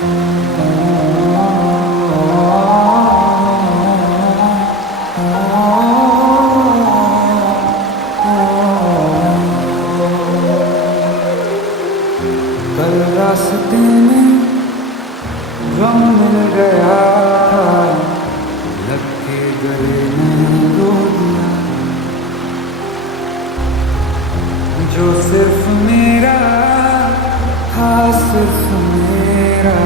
कल रास्ते में गम मिल गया था, लग के गले में रो दिया। जो सिर्फ मेरा था, सिर्फ मेरा